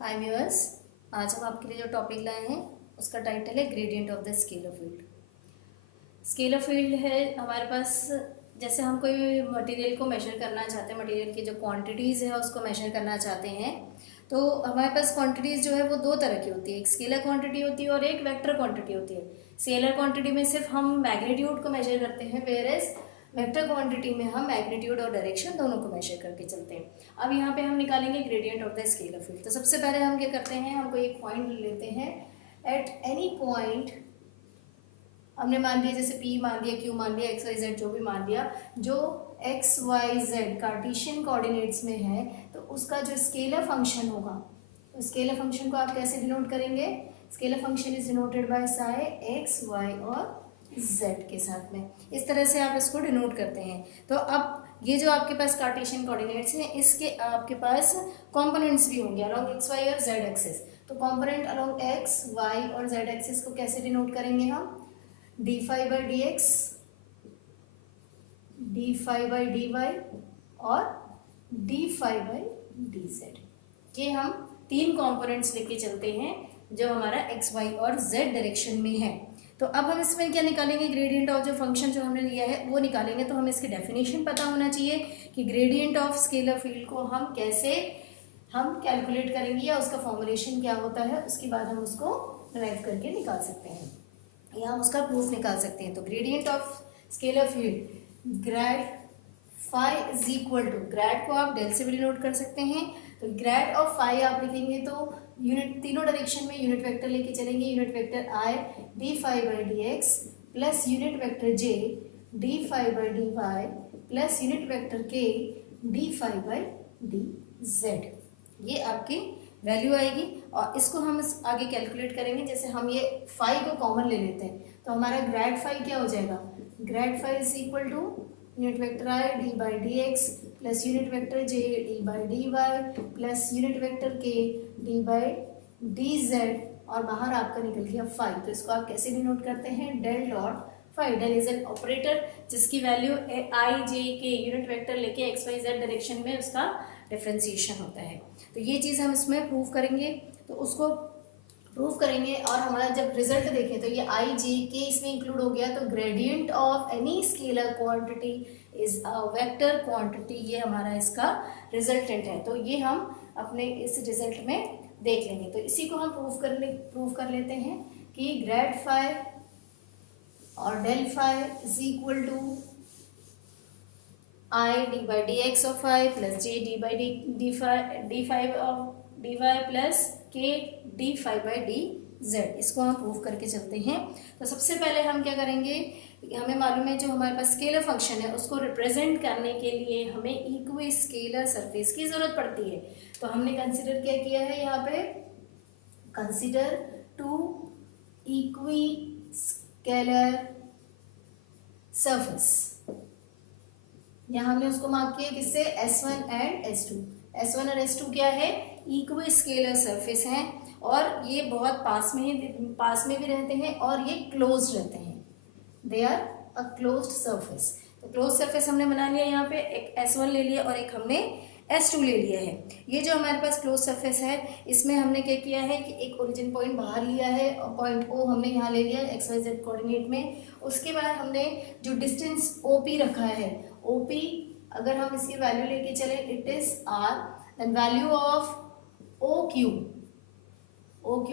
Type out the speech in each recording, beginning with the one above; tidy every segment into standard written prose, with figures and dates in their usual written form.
हाय viewers, आज हम आपके लिए जो टॉपिक लाए हैं उसका टाइटल है gradient of the scalar field. Scalar field है हमारे पास। जैसे हम कोई मटेरियल को मेजर करना चाहते हैं, मटेरियल की जो क्वांटिटीज़ है उसको मेजर करना चाहते हैं, तो हमारे पास क्वांटिटीज़ जो है वो दो तरह की होती है। एक स्केलर क्वांटिटी होती है और एक वेक्टर क्वांटिटी होती है। स्केलर क्वांटिटी में सिर्फ हम मैग्नीट्यूड को मेजर करते हैं, वेयरएज वेक्टर क्वांटिटी में हम मैग्नीट्यूड और डायरेक्शन दोनों को मेजर करके चलते हैं। अब यहाँ पे हम निकालेंगे gradient of the scalar field. तो सबसे पहले हम क्या करते हैं, हम कोई एक पॉइंट लेते हैं। एट एनी पॉइंट हमने मान लिया, जैसे P मान लिया, Q मान लिया, एक्स वाई जेड जो भी मान लिया, जो X Y Z Cartesian coordinates में है, तो उसका जो स्केलर फंक्शन होगा, तो स्केलर फंक्शन को आप कैसे डिनोट करेंगे? Scalar function is denoted by psi X Y और जेड के साथ में। इस तरह से आप इसको डिनोट करते हैं। तो अब ये जो आपके पास कार्टेशियन कोऑर्डिनेट्स हैं, इसके आपके पास कंपोनेंट्स भी होंगे अलोंग एक्स वाई और जेड एक्सिस। तो कंपोनेंट अलोंग एक्स वाई और जेड एक्सिस को कैसे डिनोट करेंगे हम? D phi by D x, d phi by D y और d phi by D Z. ये हम तीन कंपोनेंट्स लेके चलते हैं जो हमारा एक्स वाई और जेड डायरेक्शन में है। तो अब हम इसमें क्या निकालेंगे? ग्रेडियंट ऑफ जो फंक्शन जो हमने लिया है वो निकालेंगे। तो हमें इसकी डेफिनेशन पता होना चाहिए कि ग्रेडियंट ऑफ स्केलर फील्ड को हम कैसे कैलकुलेट करेंगे या उसका फॉर्मुलेशन क्या होता है, उसके बाद हम उसको डिराइव करके निकाल सकते हैं या हम उसका प्रूफ निकाल सकते हैं। तो gradient of scalar field grad phi is equal to, grad को आप डेल से भी डिनोट कर सकते हैं। तो ग्रेड ऑफ फाई आप लिखेंगे तो यूनिट तीनों डायरेक्शन में यूनिट वेक्टर लेके चलेंगे। Unit vector I d phi by D x plus unit vector J d phi by D Y plus unit vector के d phi by D Z. ये आपकी वैल्यू आएगी और इसको हम आगे कैलकुलेट करेंगे। जैसे हम ये फाई को कॉमन ले लेते हैं तो हमारा ग्रेड फाई क्या हो जाएगा? Grad phi is equal to unit vector I D by D x plus unit vector J D by D Y plus unit vector के डी बाई डी जेड, और बाहर आपका निकल गया फाई। तो इसको आप कैसे डिनोट करते हैं? Del dot phi. Del is an operator जिसकी value I J K unit vector लेके एक्स वाई जेड डायरेक्शन में उसका डिफ्रेंसिएशन होता है। तो ये चीज़ हम इसमें प्रूव करेंगे। तो उसको प्रूव करेंगे और हमारा जब रिजल्ट देखें तो ये आई जे के इसमें इंक्लूड हो गया। तो gradient of any scalar quantity is a vector quantity, ये हमारा इसका रिजल्टेंट है। तो ये हम अपने इस रिजल्ट में देख लेंगे। तो इसी को हम प्रूव कर लेते हैं कि ग्रेड फाई और del phi is equal to i D by D x of phi plus j D by d phi of d Y plus के d phi by D z. इसको हम प्रूव करके चलते हैं। तो सबसे पहले हम क्या करेंगे, हमें मालूम है जो हमारे पास स्केलर फंक्शन है उसको रिप्रेजेंट करने के लिए हमें इक्वी स्केलर सरफेस की जरूरत पड़ती है। तो हमने कंसिडर क्या किया है यहाँ पे? Consider two equi scalar surface. यहाँ हमने उसको मार्क किया किससे? S1 and S2। S1 और S2 क्या है? इक्वी स्केलर सरफेस हैं और ये बहुत पास में भी रहते हैं और ये क्लोज रहते हैं। They are a closed surface. तो क्लोज सरफेस हमने बना लिया। यहाँ पे एक S1 ले लिया और एक हमने S2 ले लिया है। ये जो हमारे पास क्लोज सरफेस है इसमें हमने क्या किया है कि एक ओरिजिन पॉइंट बाहर लिया है और पॉइंट O हमने यहाँ ले लिया एक्स वाई जेड कोऑर्डिनेट में। उसके बाद हमने जो डिस्टेंस OP रखा है, OP अगर हम इसकी वैल्यू लेके चले it is R, then value of OQ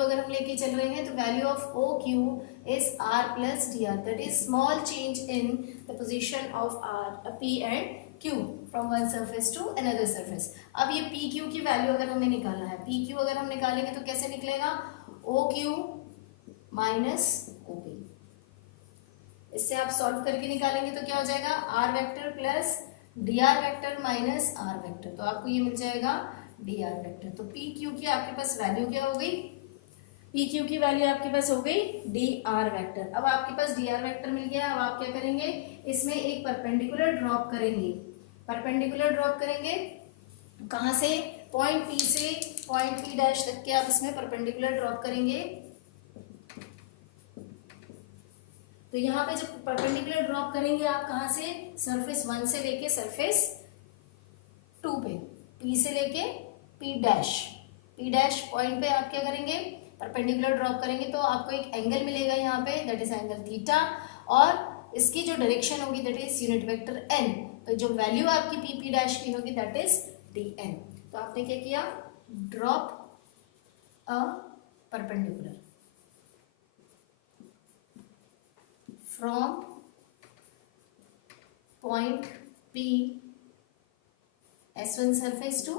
अगर हम लेके चल रहे हैं तो value of OQ is R plus dr, that is small change in the position of R, P and Q from one surface to another surface। अब ये PQ की वैल्यू अगर हमें निकालना है, PQ अगर हम निकालेंगे तो कैसे निकलेगा? OQ minus OP। इससे आप सॉल्व करके निकालेंगे तो क्या हो जाएगा? R vector plus dr vector minus R vector. तो आपको ये मिल जाएगा dr वेक्टर। तो PQ की आपके पास वैल्यू क्या हो गई? PQ की वैल्यू आपके पास हो गई dr वेक्टर। अब आपके पास dr वेक्टर मिल गया। अब आप क्या करेंगे? इसमें एक परपेंडिकुलर ड्रॉप करेंगे। परपेंडिकुलर ड्रॉप करेंगे कहाँ से? पॉइंट P से पॉइंट P डैश तक के आप इसमें परपेंडिकुलर ड्रॉप करेंगे। तो यहाँ पे जब परपेंडिकुलर ड्रॉप करेंगे आप कहाँ से? सरफेस 1 से लेके सरफेस 2 पे, P से लेके P dash. P dash point पे आप क्या करेंगे, परपेंडिकुलर ड्रॉप करेंगे तो आपको एक एंगल मिलेगा यहाँ पे, दैट इज एंगल थीटा, और इसकी जो डायरेक्शन होगी that is unit vector N. तो जो वैल्यू आपकी पी पी डैश की होगी दैट इज डी एन। तो आपने क्या किया, drop a perpendicular from point P S1 surface to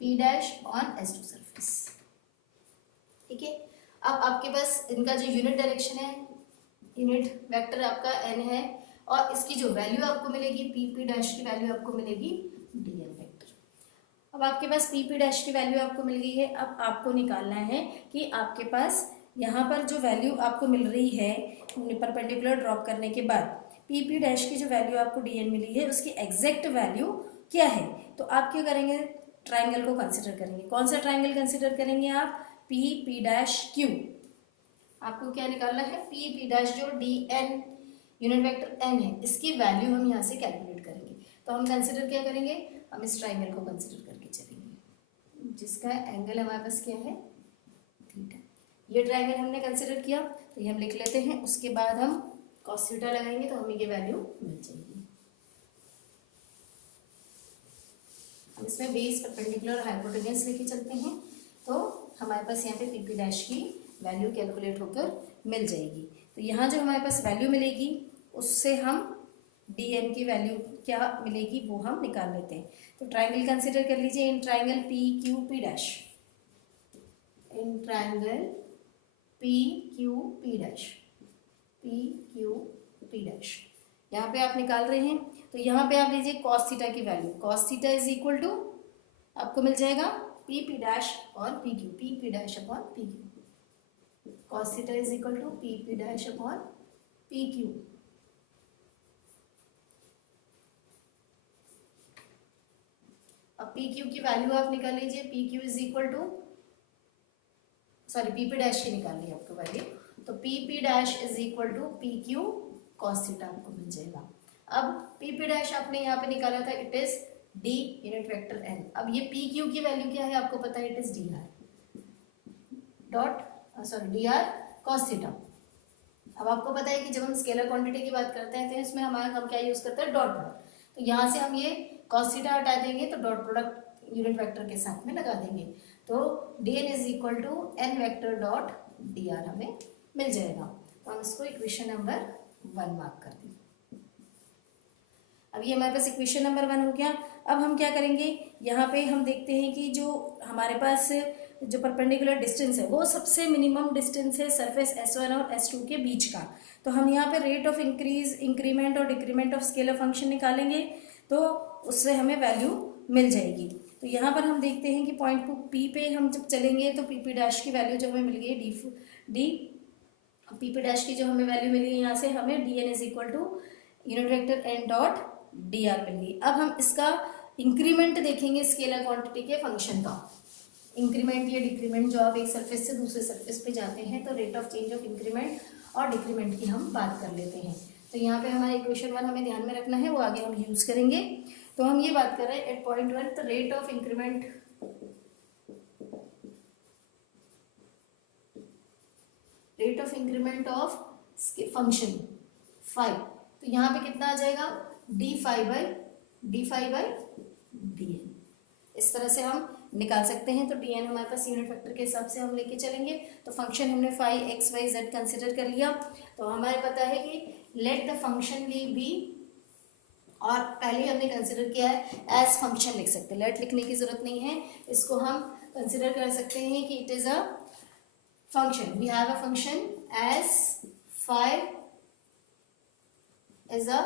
P dash on S2 surface। ठीक है, अब आपके पास इनका जो यूनिट डायरेक्शन है, यूनिट वेक्टर आपका n है, और इसकी जो वैल्यू आपको मिलेगी पी पी डैश की वैल्यू आपको मिलेगी डी एन वेक्टर। अब आपके पास पी पी डैश की वैल्यू आपको मिल गई है। अब आपको निकालना है कि आपके पास यहाँ पर जो वैल्यू आपको मिल रही है परपेंडिकुलर ड्रॉप करने के बाद, पी पी डैश की जो वैल्यू आपको डी एन मिली है उसकी एग्जैक्ट वैल्यू क्या है। तो आप क्या करेंगे, ट्राइंगल को कंसिडर करेंगे। कौन सा ट्राइंगल कंसिडर करेंगे आप, पी पी डैश क्यू। आपको क्या निकालना है, पी पी डैश जो D N unit vector N है इसकी वैल्यू हम यहाँ से कैलकुलेट करेंगे। तो हम कंसिडर क्या करेंगे, हम इस ट्राइंगल को कंसिडर करके चलेंगे जिसका एंगल हमारे पास क्या है, थीटा। ये ट्राइंगल हमने कंसिडर किया तो ये हम लिख लेते हैं। उसके बाद हम कॉस थीटा लगाएंगे तो हमें ये वैल्यू मिल जाएगी। हम इसमें बेस, परपेंडिकुलर, हाइपोटेन्यूज लेके चलते हैं तो हमारे पास यहाँ पे पी पी डैश की वैल्यू कैलकुलेट होकर मिल जाएगी। तो यहाँ जो हमारे पास वैल्यू मिलेगी उससे हम डी एन की वैल्यू क्या मिलेगी वो हम निकाल लेते हैं। तो ट्राइंगल कंसिडर कर लीजिए, in triangle P Q P dash, in triangle P Q P dash, P Q P dash यहाँ पे आप निकाल रहे हैं। तो यहाँ पे आप लीजिए कॉस थीटा की value, cos theta is equal to आपको मिल जाएगा पी पी डैश और P Q, P P dash upon P Q. Cos theta is equal to P P dash upon P Q. अब पी क्यू की value आप निकाल लीजिए, P Q is equal to, sorry P P dash की निकाल ली आपको value, तो P P dash is equal to P Q cos theta आपको मिल जाएगा। अब पी पी डैश आपने यहाँ पे निकाला था, it is D unit vector N. अब ये पी क्यू की वैल्यू क्या है आपको पता है, it is D R dot, sorry D R cos theta. अब आपको पता है कि जब हम स्केलर क्वांटिटी की बात करते हैं तो इसमें हमारा हम क्या यूज करते हैं, डॉट प्रोडक्ट। तो यहाँ से हम ये कॉस थीटा हटा देंगे तो डॉट प्रोडक्ट यूनिट वेक्टर के साथ में लगा देंगे। तो D N is equal to N vector dot D R हमें मिल जाएगा। तो हम इसको इक्वेशन नंबर 1 मार्क कर देंगे। अब ये हमारे पास इक्वेशन नंबर 1 हो गया। अब हम क्या करेंगे, यहाँ पे हम देखते हैं कि जो हमारे पास जो परपेंडिकुलर डिस्टेंस है वो सबसे मिनिमम डिस्टेंस है सरफेस S1 और S2 के बीच का। तो हम यहाँ पे रेट ऑफ इंक्रीज, इंक्रीमेंट और डिक्रीमेंट ऑफ स्केलर फंक्शन निकालेंगे तो उससे हमें वैल्यू मिल जाएगी। तो यहाँ पर हम देखते हैं कि पॉइंट पी पे हम जब चलेंगे तो पी पी डैश की वैल्यू जो हमें मिल गई डी पी पी डैश की जो हमें वैल्यू मिली है यहाँ से हमें d N is equal to unit vector n dot D r मिल गई। अब हम इसका इंक्रीमेंट देखेंगे स्केलर क्वांटिटी के फंक्शन का। इंक्रीमेंट या डिक्रीमेंट, जो आप एक सरफेस से दूसरे सरफेस पे जाते हैं तो rate of change of increment और डिक्रीमेंट की हम बात कर लेते हैं। तो यहाँ पे हमारा इक्वेशन 1 हमें ध्यान में रखना है, वो आगे हम यूज करेंगे। तो हम ये बात कर रहे हैं एट पॉइंट 1 तो rate of increment, rate of increment of function 5। तो यहाँ पे कितना आ जाएगा, D five by D N. इस तरह से हम निकाल सकते हैं। तो डी एन हमारे पास यूनिट वेक्टर के हिसाब से हम लेके चलेंगे। तो फंक्शन हमने five X Y Z consider कर लिया। तो हमारे पता है कि लेट द फंक्शन बी, और पहले हमने कंसिडर किया है एज फंक्शन लिख सकते हैं, लेट लिखने की जरूरत नहीं है, इसको हम कंसिडर कर सकते हैं कि it is a function. We have a function as five is a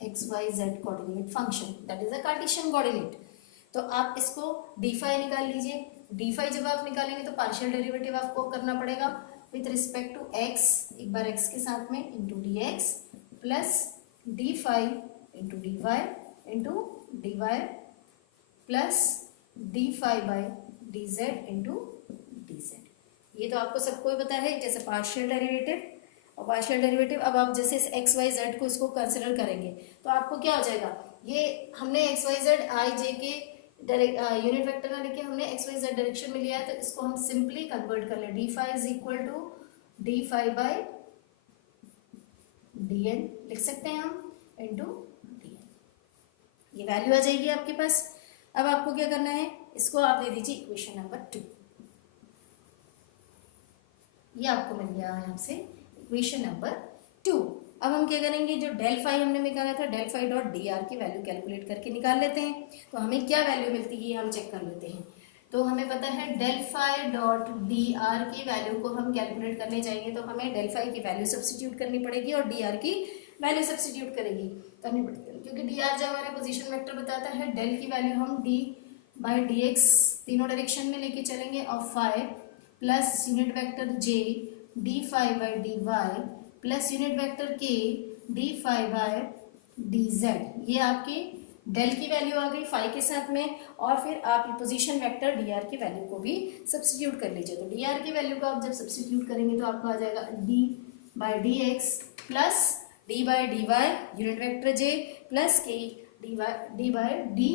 xyz coordinate function, that is a Cartesian coordinate। तो आप इसको डी फाई निकाल लीजिए। डी फाई जब आप निकालेंगे तो पार्शियल डेरिवेटिव आपको करना पड़ेगा विथ रिस्पेक्ट टू x, एक बार x के साथ में into D x plus D phi into D Y into D Y plus D phi by D Z into D Z. ये तो आपको सबको ही पता है जैसे पार्शियल डेरिवेटिव और पार्शियल डेरिवेटिव। अब आप जैसे एक्स वाई जेड को इसको कंसिडर करेंगे तो आपको क्या हो जाएगा, ये हमने x Y Z I J K unit vector ना लेके हमने एक्स वाई जेड डायरेक्शन में लिया है, तो इसको हम सिंपली कन्वर्ट कर ले, D phi is equal to D phi by D N लिख सकते हैं हम, इंटू डी एन। ये वैल्यू आ जाएगी आपके पास। अब आपको क्या करना है, इसको आप दे दीजिए इक्वेशन नंबर 2। ये आपको मिल गया है आपसे इक्वेशन नंबर 2। अब हम क्या करेंगे, जो डेल फाई हमने निकाला था, del phi dot D R की वैल्यू कैलकुलेट करके निकाल लेते हैं। तो हमें क्या वैल्यू मिलती है हम चेक कर लेते हैं। तो हमें पता है del phi dot D R की वैल्यू को हम कैलकुलेट करने जाएंगे, तो हमें डेल फाई की वैल्यू सब्स्टिट्यूट करनी पड़ेगी और डी आर की वैल्यू सब्स्टिट्यूट करेगी करनी पड़ेगी, क्योंकि डी आर जो हमारा पोजीशन वेक्टर बताता है, डेल की वैल्यू हम डी बाई डी एक्स तीनों डायरेक्शन में लेके चलेंगे, और phi plus unit vector J d phi by D Y plus unit vector के d phi by D Z. ये आपके डेल की वैल्यू आ गई फाई के साथ में, और फिर आप पोजीशन वेक्टर डी आर की वैल्यू को भी सब्स्टिट्यूट कर लीजिए। तो डी आर की वैल्यू को आप जब सब्स्टिट्यूट करेंगे तो आपको आ जाएगा D by D x plus D by D Y unit vector J plus के डी बाई डी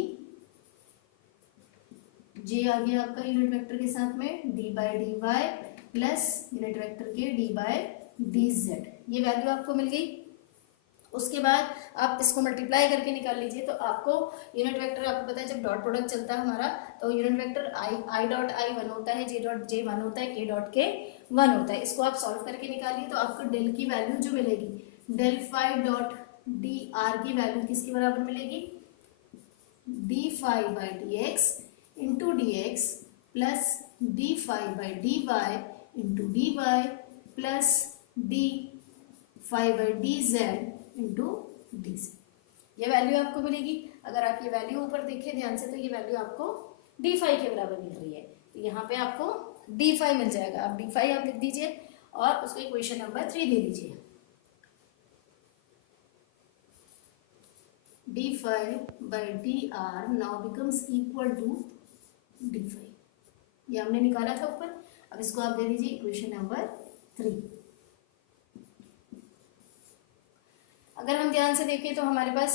जे आ गया आपका यूनिट वेक्टर के साथ में, D by D Y plus unit vector के डी बाई डी जेड। ये वैल्यू आपको मिल गई। उसके बाद आप इसको मल्टीप्लाई करके निकाल लीजिए, तो आपको यूनिट वेक्टर, आपको पता है जब डॉट प्रोडक्ट चलता है हमारा, तो unit vector I dot I 1 होता है, जे डॉट जे 1 होता है, के डॉट के 1 होता है। इसको आप सॉल्व करके निकालिए तो आपको डेल की वैल्यू जो मिलेगी, del phi dot D R की वैल्यू किसके बराबर मिलेगी, D phi by D X into D x plus D phi by D Y into D Y plus D phi by D Z into D Z. ये value आपको मिलेगी। अगर आप ये वैल्यू ऊपर देखें ध्यान से, तो ये वैल्यू आपको डी फाई के बराबर मिल रही है, तो यहाँ पे आपको डी फाई मिल जाएगा। आप डी फाई आप लिख दीजिए और उसको इक्वेशन नंबर 3 दे दीजिए। D phi by D R now becomes equal to D phi, ये हमने निकाला था ऊपर। अब इसको आप दे दीजिए इक्वेशन नंबर 3। अगर हम ध्यान से देखें तो हमारे पास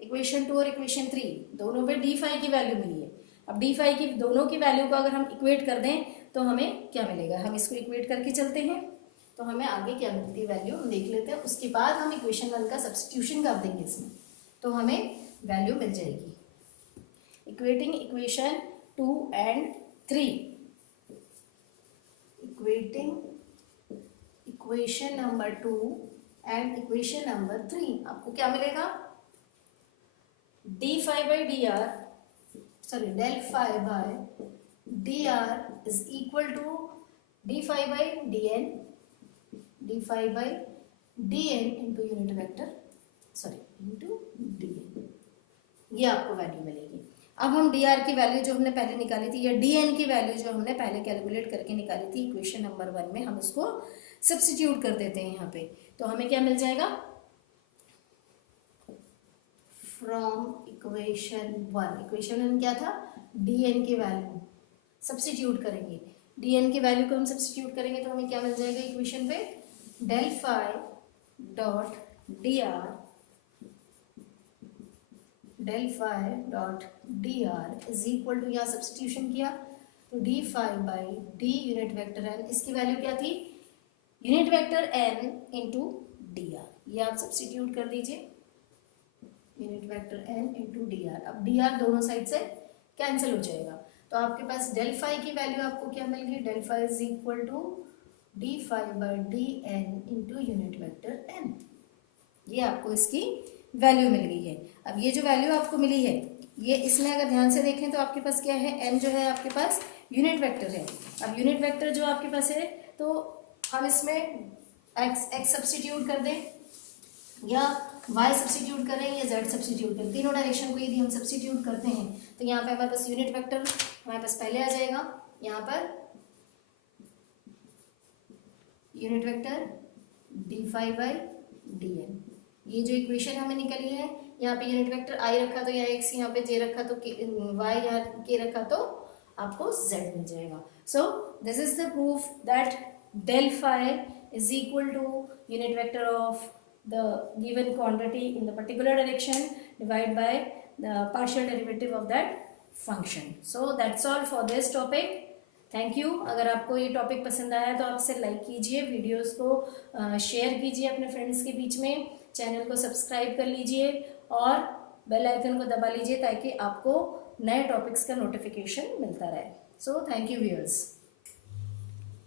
इक्वेशन 2 और इक्वेशन 3 दोनों पे डी फाई की वैल्यू मिली है। अब डी फाई की दोनों की वैल्यू को अगर हम इक्वेट कर दें तो हमें क्या मिलेगा, हम इसको इक्वेट करके चलते हैं तो हमें आगे क्या मिलती है वैल्यू हम देख लेते हैं। उसके बाद हम इक्वेशन 1 का सब्स्टिट्यूशन कर देंगे इसमें, तो हमें वैल्यू मिल जाएगी। Equating equation 2 and 3, equating equation number 2 and equation number 3, आपको क्या मिलेगा, D phi by D R, sorry del phi by D R is equal to D phi by D N, D phi by D N into unit vector, sorry into D N. ये आपको value मिलेगी। अब हम D R की value जो हमने पहले निकाली थी, या डी एन की वैल्यू जो हमने पहले कैलकुलेट करके निकाली थी इक्वेशन नंबर 1 में, हम उसको सब्स्टिट्यूट कर देते हैं यहाँ पे। तो हमें क्या मिल जाएगा, फ्रॉम इक्वेशन 1, इक्वेशन 1 क्या था, डी एन की वैल्यू सब्स्टिट्यूट करेंगे। डी एन की वैल्यू को हम सब्स्टिट्यूट करेंगे तो हमें क्या मिल जाएगा इक्वेशन पे, del phi dot D R, del phi dot D R is equal to, यहाँ सब्स्टिट्यूशन किया तो D phi by D unit vector N, इसकी वैल्यू क्या थी, unit vector N into D R. ये आप सब्स्टिट्यूट कर दीजिए, unit vector N into D R. अब डी आर दोनों साइड से कैंसिल हो जाएगा, तो आपके पास डेल फाई की वैल्यू आपको क्या मिल गई, del phi is equal to D phi by D N into unit vector N. ये आपको इसकी वैल्यू मिल गई है। अब ये जो वैल्यू आपको मिली है, ये इसमें अगर ध्यान से देखें तो आपके पास क्या है, एन जो है आपके पास यूनिट वेक्टर है। अब यूनिट वेक्टर जो आपके पास है, तो हम इसमें एक्स सब्स्टिट्यूट कर दें या वाई सब्स्टिट्यूट करें या जेड सब्स्टिट्यूट करें, तीनों डायरेक्शन को यदि हम सब्स्टिट्यूट करते हैं तो यहाँ पे हमारे पास यूनिट वेक्टर हमारे पास पहले आ जाएगा। यहाँ पर unit vector D phi by D N, ये जो इक्वेशन हमें निकली है, यहाँ पे यूनिट वेक्टर आई रखा तो यहाँ एक्स, यहाँ पे जे रखा तो वाई, यहाँ के रखा तो आपको जेड मिल जाएगा। So this is the proof that del phi is equal to unit vector of the given quantity in the particular direction divided by the partial derivative of that function. So that's all for this topic. Thank you. अगर आपको ये topic पसंद आया तो आप इसे like कीजिए, videos को शेयर कीजिए अपने फ्रेंड्स के बीच में, चैनल को सब्सक्राइब कर लीजिए और बेल आइकन को दबा लीजिए ताकि आपको नए टॉपिक्स का नोटिफिकेशन मिलता रहे। So thank you viewers.